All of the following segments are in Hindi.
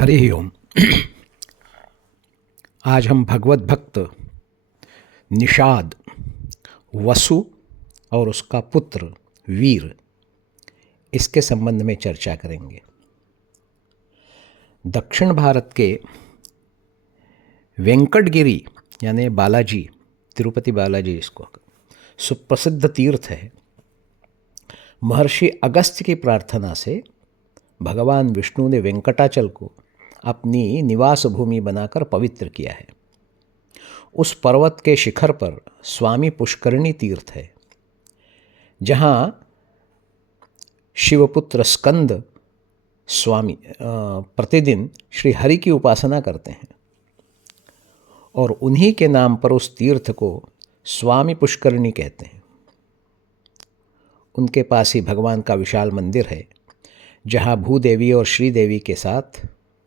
हरि ओम। आज हम भगवत भक्त निषाद, वसु और उसका पुत्र वीर, इसके संबंध में चर्चा करेंगे। दक्षिण भारत के वेंकटगिरी यानी बालाजी, तिरुपति बालाजी इसको सुप्रसिद्ध तीर्थ है। महर्षि अगस्त्य की प्रार्थना से भगवान विष्णु ने वेंकटाचल को अपनी निवास भूमि बनाकर पवित्र किया है। उस पर्वत के शिखर पर स्वामी पुष्करिणी तीर्थ है, जहाँ शिवपुत्र स्कंद स्वामी प्रतिदिन श्री हरि की उपासना करते हैं और उन्हीं के नाम पर उस तीर्थ को स्वामी पुष्करिणी कहते हैं। उनके पास ही भगवान का विशाल मंदिर है, जहाँ भूदेवी और श्रीदेवी के साथ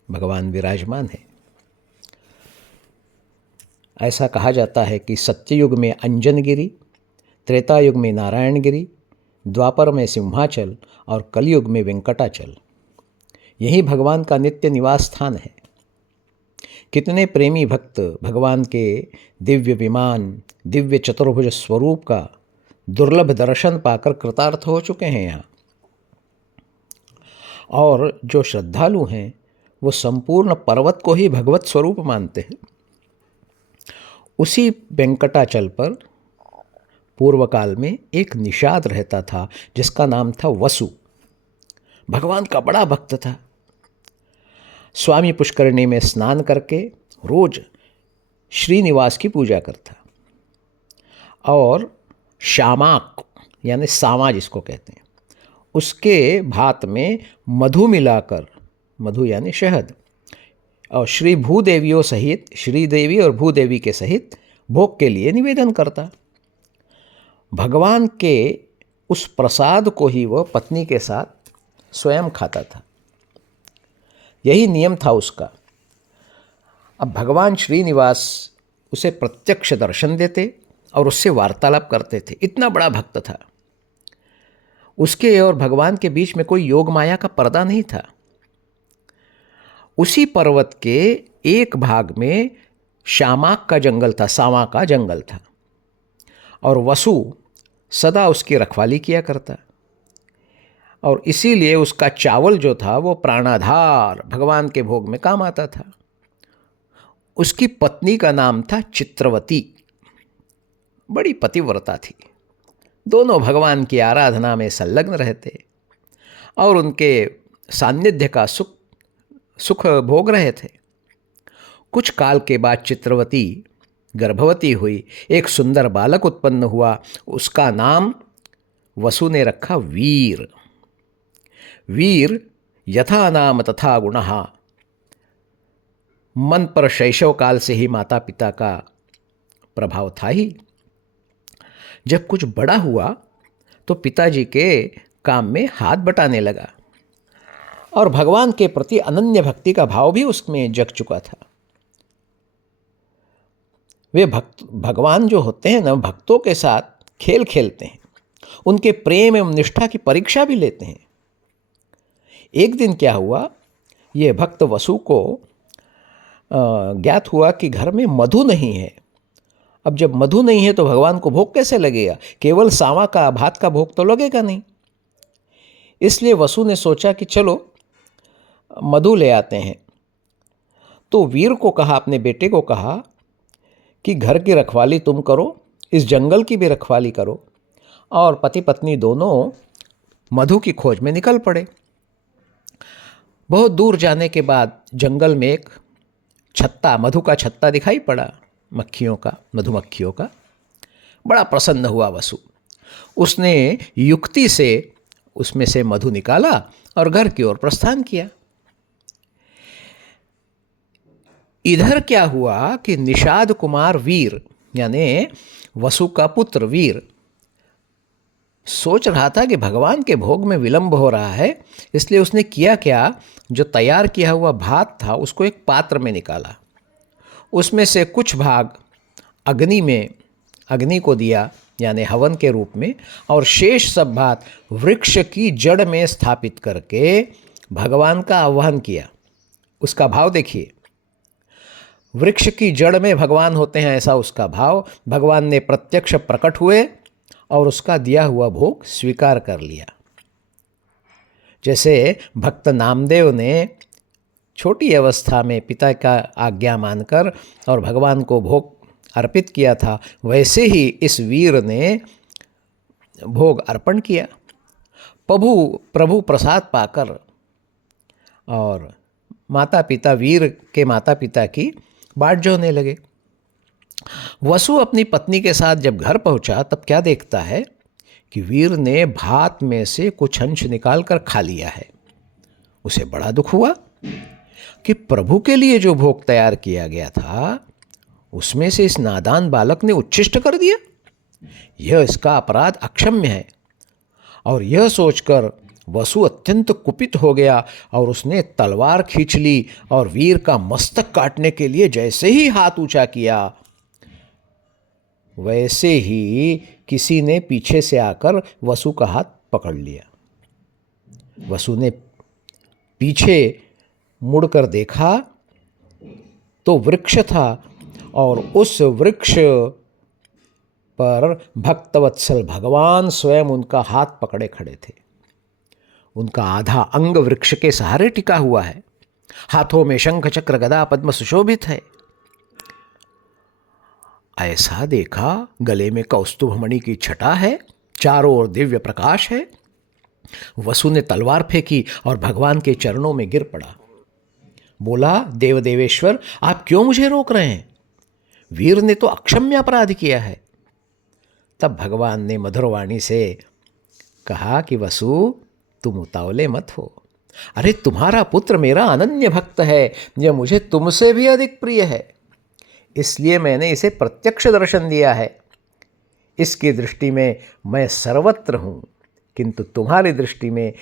भगवान विराजमान है। ऐसा कहा जाता है कि सत्ययुग में अंजनगिरी, त्रेता युग में नारायणगिरी, द्वापर में सिंहाचल और कलयुग में वेंकटाचल, यही भगवान का नित्य निवास स्थान है। कितने प्रेमी भक्त भगवान के दिव्य विमान, दिव्य चतुर्भुज स्वरूप का दुर्लभ दर्शन पाकर कृतार्थ हो चुके हैं यहाँ। और जो श्रद्धालु हैं वो संपूर्ण पर्वत को ही भगवत स्वरूप मानते हैं। उसी वेंकटाचल पर पूर्व काल में एक निषाद रहता था, जिसका नाम था वसु। भगवान का बड़ा भक्त था। स्वामी पुष्करिणी में स्नान करके रोज श्रीनिवास की पूजा करता और शामाक यानी सामा जिसको कहते हैं, उसके भात में मधु मिलाकर, मधु यानी शहद, और श्री भूदेवियों सहित, श्रीदेवी और भूदेवी के सहित भोग के लिए निवेदन करता। भगवान के उस प्रसाद को ही वह पत्नी के साथ स्वयं खाता था। यही नियम था उसका। अब भगवान श्रीनिवास उसे प्रत्यक्ष दर्शन देते और उससे वार्तालाप करते थे। इतना बड़ा भक्त था। उसके और भगवान के बीच में कोई योग माया का पर्दा नहीं था। उसी पर्वत के एक भाग में शामाक का जंगल था, सामा का जंगल था, और वसु सदा उसकी रखवाली किया करता। और इसीलिए उसका चावल जो था वो प्राणाधार भगवान के भोग में काम आता था। उसकी पत्नी का नाम था चित्रवती। बड़ी पतिव्रता थी। दोनों भगवान की आराधना में संलग्न रहते और उनके सान्निध्य का सुख भोग रहे थे। कुछ काल के बाद चित्रवती गर्भवती हुई। एक सुंदर बालक उत्पन्न हुआ। उसका नाम वसु ने रखा वीर। वीर यथा नाम तथा गुणः। मन पर शैशव काल से ही माता पिता का प्रभाव था ही। जब कुछ बड़ा हुआ तो पिताजी के काम में हाथ बटाने लगा और भगवान के प्रति अनन्य भक्ति का भाव भी उसमें जग चुका था। वे भगवान जो होते हैं ना, भक्तों के साथ खेल खेलते हैं, उनके प्रेम एवं निष्ठा की परीक्षा भी लेते हैं। एक दिन क्या हुआ, ये भक्त वसु को ज्ञात हुआ कि घर में मधु नहीं है। अब जब मधु नहीं है तो भगवान को भोग कैसे लगेगा? केवल सावा का, भात का भोग तो लगेगा नहीं। इसलिए वसु ने सोचा कि चलो मधु ले आते हैं। तो वीर को कहा, अपने बेटे को कहा कि घर की रखवाली तुम करो, इस जंगल की भी रखवाली करो। और पति पत्नी दोनों मधु की खोज में निकल पड़े। बहुत दूर जाने के बाद जंगल में एक छत्ता, मधु का छत्ता दिखाई पड़ा, मक्खियों का, मधुमक्खियों का। बड़ा प्रसन्न हुआ वसु। उसने युक्ति से उसमें से मधु निकाला और घर की ओर प्रस्थान किया। इधर क्या हुआ कि निषाद कुमार वीर यानी वसु का पुत्र वीर सोच रहा था कि भगवान के भोग में विलंब हो रहा है। इसलिए उसने किया क्या, जो तैयार किया हुआ भात था उसको एक पात्र में निकाला। उसमें से कुछ भाग अग्नि को दिया यानी हवन के रूप में, और शेष सब भात वृक्ष की जड़ में स्थापित करके भगवान का आह्वान किया। उसका भाव देखिए, वृक्ष की जड़ में भगवान होते हैं ऐसा उसका भाव। भगवान ने प्रत्यक्ष प्रकट हुए और उसका दिया हुआ भोग स्वीकार कर लिया। जैसे भक्त नामदेव ने छोटी अवस्था में पिता का आज्ञा मानकर और भगवान को भोग अर्पित किया था, वैसे ही इस वीर ने भोग अर्पण किया। प्रभु प्रसाद पाकर और वीर के माता पिता की बाट जोहने लगे। वसु अपनी पत्नी के साथ जब घर पहुंचा तब क्या देखता है कि वीर ने भात में से कुछ अंश निकाल कर खा लिया है। उसे बड़ा दुख हुआ कि प्रभु के लिए जो भोग तैयार किया गया था उसमें से इस नादान बालक ने उच्छिष्ट कर दिया। यह इसका अपराध अक्षम्य है। और यह सोचकर वसु अत्यंत कुपित हो गया और उसने तलवार खींच ली और वीर का मस्तक काटने के लिए जैसे ही हाथ ऊंचा किया, वैसे ही किसी ने पीछे से आकर वसु का हाथ पकड़ लिया। वसु ने पीछे मुड़कर देखा तो वृक्ष था और उस वृक्ष पर भक्तवत्सल भगवान स्वयं उनका हाथ पकड़े खड़े थे। उनका आधा अंग वृक्ष के सहारे टिका हुआ है। हाथों में शंख चक्र गदा पद्म सुशोभित है। ऐसा देखा, गले में कौस्तुभ मणि की छटा है, चारों ओर दिव्य प्रकाश है। वसु ने तलवार फेंकी और भगवान के चरणों में गिर पड़ा। बोला, देवदेवेश्वर, आप क्यों मुझे रोक रहे हैं? वीर ने तो अक्षम्य अपराध किया है। तब भगवान ने मधुरवाणी से कहा कि वसु, तुम उतावले मत हो। अरे तुम्हारा पुत्र मेरा अनन्य भक्त है, यह मुझे तुमसे भी अधिक प्रिय है, इसलिए मैंने इसे प्रत्यक्ष दर्शन दिया है। इसकी दृष्टि में मैं सर्वत्र हूँ, किंतु तुम्हारी दृष्टि में